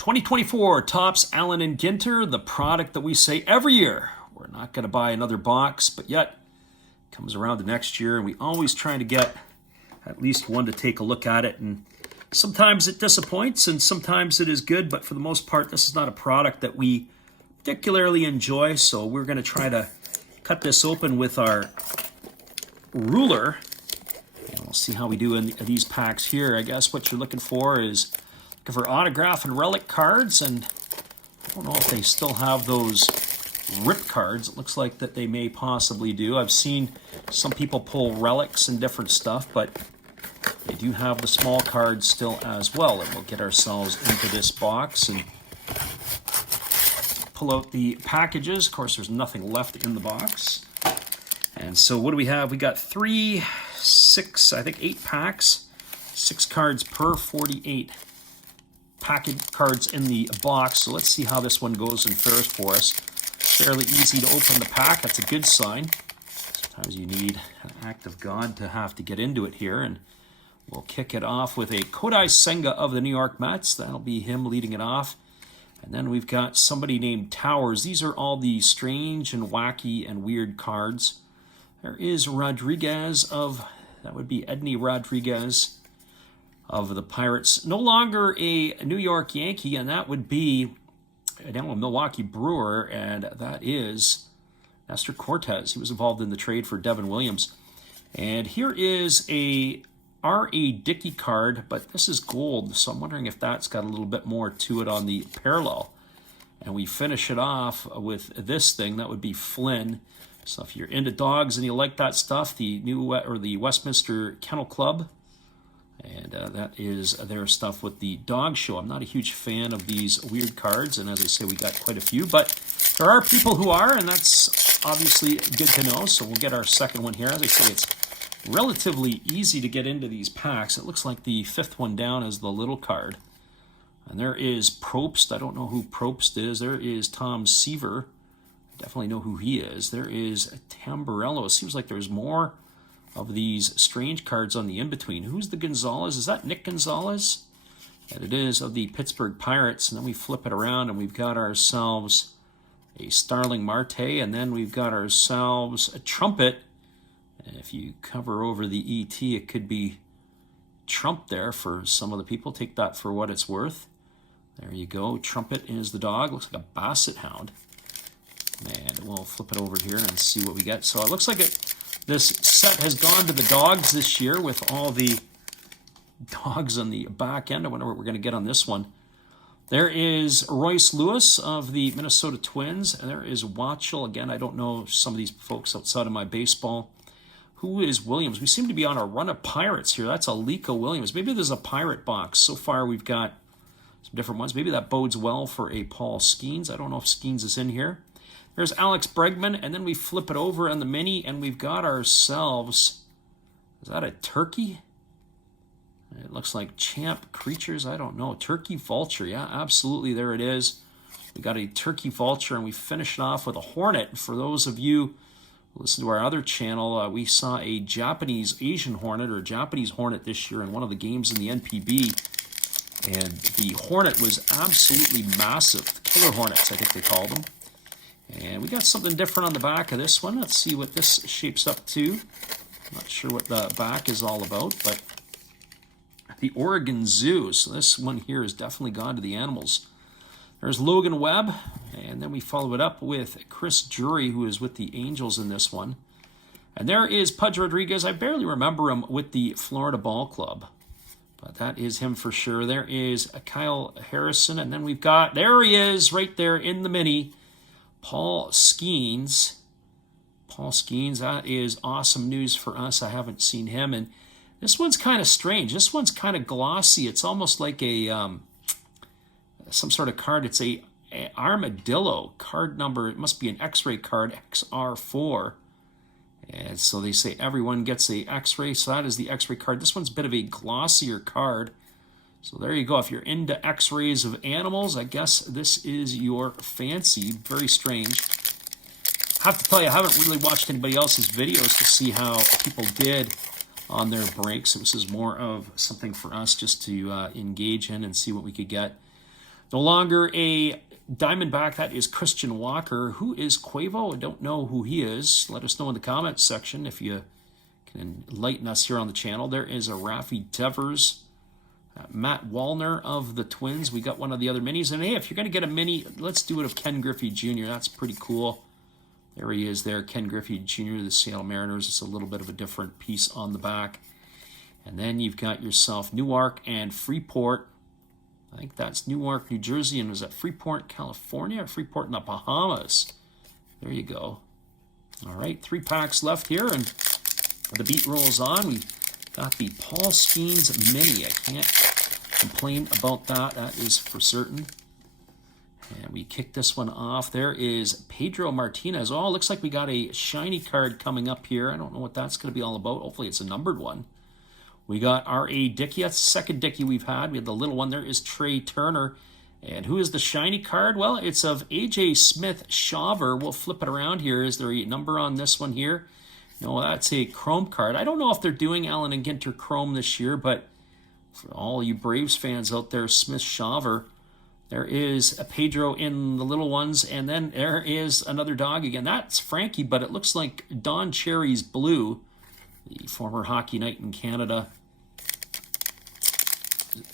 2024 Topps Allen and Ginter, the product that we say every year we're not going to buy another box, but yet it comes around to next year and we always try to get at least one to take a look at it. And sometimes it disappoints and sometimes it is good, but for the most part this is not a product that we particularly enjoy, so we're going to try to cut this open with our ruler and we'll see how we do in these packs here. I guess what you're looking for is for autograph and relic cards, and I don't know if they still have those rip cards. It looks like that they may possibly do. I've seen some people pull relics and different stuff, but they do have the small cards still as well. And we'll get ourselves into this box and pull out the packages. Of course, there's nothing left in the box. And so what do we have? We got 3, 6, I think 8 packs, 6 cards per 48 packet cards in the box. So let's see how this one goes and fares for us. Fairly easy to open the pack. That's a good sign. Sometimes you need an act of God to have to get into it here. And we'll kick it off with a Kodai Senga of the New York Mets. That'll be him leading it off. And then we've got somebody named Towers. These are all the strange and wacky and weird cards. There is Rodriguez of, that would be Edney Rodriguez of the Pirates. No longer a New York Yankee, and that would be now a Milwaukee Brewer, and that is Nestor Cortez. He was involved in the trade for Devin Williams. And here is a R.A. Dickey card, but this is gold, so I'm wondering if that's got a little bit more to it on the parallel. And we finish it off with this thing. That would be Flynn. So if you're into dogs and you like that stuff, the the Westminster Kennel Club, and that is their stuff with the dog show. I'm not a huge fan of these weird cards, and as I say, we got quite a few, but there are people who are, and that's obviously good to know. So we'll get our second one here. As I say, it's relatively easy to get into these packs. It looks like the 5th one down is the little card. And there is Probst. I don't know who Probst is. There is Tom Seaver. I definitely know who he is. There is Tamburello. It seems like there's more of these strange cards on the in-between. Who's the Gonzalez? Is that Nick Gonzalez? And it is of the Pittsburgh Pirates. And then we flip it around and we've got ourselves a Starling Marte, and then we've got ourselves a Trumpet. And if you cover over the ET, it could be Trump there for some of the people. Take that for what it's worth. There you go. Trumpet is the dog. Looks like a Basset Hound. And we'll flip it over here and see what we get. So it looks like this set has gone to the dogs this year with all the dogs on the back end. I wonder what we're going to get on this one. There is Royce Lewis of the Minnesota Twins. And there is Watchell. Again, I don't know some of these folks outside of my baseball. Who is Williams? We seem to be on a run of Pirates here. That's Alico Williams. Maybe there's a Pirate box. So far we've got some different ones. Maybe that bodes well for a Paul Skeens. I don't know if Skeens is in here. There's Alex Bregman, and then we flip it over on the mini, and we've got ourselves, is that a turkey? It looks like Champ Creatures, I don't know. Turkey Vulture, yeah, absolutely, there it is. We got a Turkey Vulture, and we finish it off with a Hornet. For those of you who listen to our other channel, we saw a Japanese Asian Hornet, or a Japanese Hornet this year in one of the games in the NPB, and the Hornet was absolutely massive. The Killer Hornets, I think they called them. And we got something different on the back of this one. Let's see what this shapes up to. Not sure what the back is all about, but the Oregon Zoo. So this one here has definitely gone to the animals. There's Logan Webb, and then we follow it up with Chris Drury, who is with the Angels in this one. And there is Pudge Rodriguez. I barely remember him with the Florida Ball Club, but that is him for sure. There is Kyle Harrison, and then we've got, there he is right there in the mini, Paul Skeens. Paul Skeens, that is awesome news for us. I haven't seen him. And this one's kind of strange. This one's kind of glossy. It's almost like a some sort of card. It's a armadillo card number. It must be an X-ray card, XR4. And so they say everyone gets a X-ray. So that is the X-ray card. This one's a bit of a glossier card. So there you go. If you're into X-rays of animals, I guess this is your fancy. Very strange. I have to tell you, I haven't really watched anybody else's videos to see how people did on their breaks. This is more of something for us just to engage in and see what we could get. No longer a Diamondback. That is Christian Walker. Who is Quavo? I don't know who he is. Let us know in the comments section if you can enlighten us here on the channel. There is a Rafi Devers. Matt Wallner of the Twins. We got one of the other minis. And hey, if you're going to get a mini, let's do it of Ken Griffey Jr. That's pretty cool. There he is there, Ken Griffey Jr., the Seattle Mariners. It's a little bit of a different piece on the back. And then you've got yourself Newark and Freeport. I think that's Newark, New Jersey, and was that Freeport, California, or Freeport in the Bahamas? There you go. All right, 3 packs left here, and the beat rolls on. We got the Paul Skeens Mini. I can't complain about that. That is for certain. And we kick this one off. There is Pedro Martinez. Oh, looks like we got a shiny card coming up here. I don't know what that's going to be all about. Hopefully it's a numbered one. We got R.A. Dickey. That's the second Dickey we've had. We had the little one. There is Trey Turner. And who is the shiny card? Well, it's of A.J. Smith Shaver. We'll flip it around here. Is there a number on this one here? No, that's a Chrome card. I don't know if they're doing Allen and Ginter Chrome this year, but for all you Braves fans out there, Smith Shaver, there is a Pedro in the little ones, and then there is another dog again. That's Frankie, but it looks like Don Cherry's Blue, the former Hockey Night in Canada.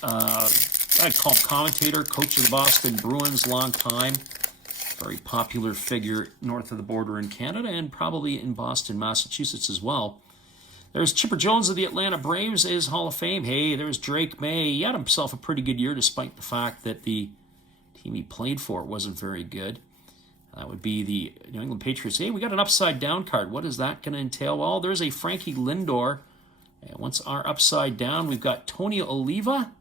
I'd call him commentator, coach of the Boston Bruins, long time. Very popular figure north of the border in Canada and probably in Boston, Massachusetts as well. There's Chipper Jones of the Atlanta Braves is Hall of Fame. Hey, there's Drake May. He had himself a pretty good year despite the fact that the team he played for wasn't very good. That would be the New England Patriots. Hey, we got an upside down card. What is that going to entail? Well, there's a Frankie Lindor. And once our upside down, we've got Tony Oliva.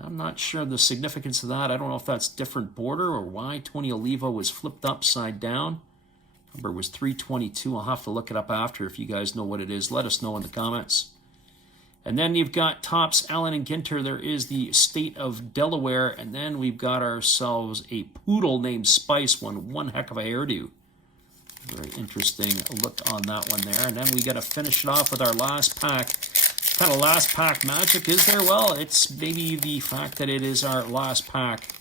I'm not sure the significance of that. I don't know if that's different border or why Tony Oliva was flipped upside down. Number was 322. I'll have to look it up after. If you guys know what it is, let us know in the comments. And then you've got Topps, Allen and Ginter. There is the state of Delaware. And then we've got ourselves a poodle named Spice. One heck of a hairdo. Very interesting look on that one there. And then we got to finish it off with our last pack. What kind of last pack magic is there? Well, it's maybe the fact that it is our last pack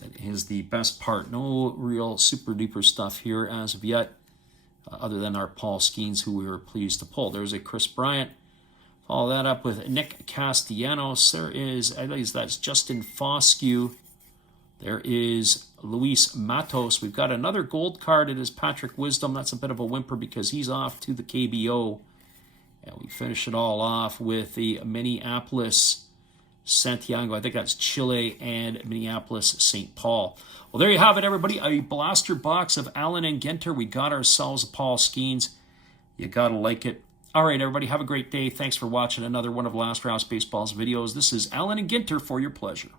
that is the best part. No real super duper stuff here as of yet, other than our Paul Skeens, who we were pleased to pull. There's a Chris Bryant. Follow that up with Nick Castellanos. There is, I think that's Justin Foscue. There is Luis Matos. We've got another gold card. It is Patrick Wisdom. That's a bit of a whimper because he's off to the KBO. And we finish it all off with the Minneapolis Santiago. I think that's Chile and Minneapolis St. Paul. Well, there you have it, everybody. A blaster box of Allen and Ginter. We got ourselves a Paul Skeens. You got to like it. All right, everybody. Have a great day. Thanks for watching another one of Last Rouse Baseball's videos. This is Allen and Ginter for your pleasure.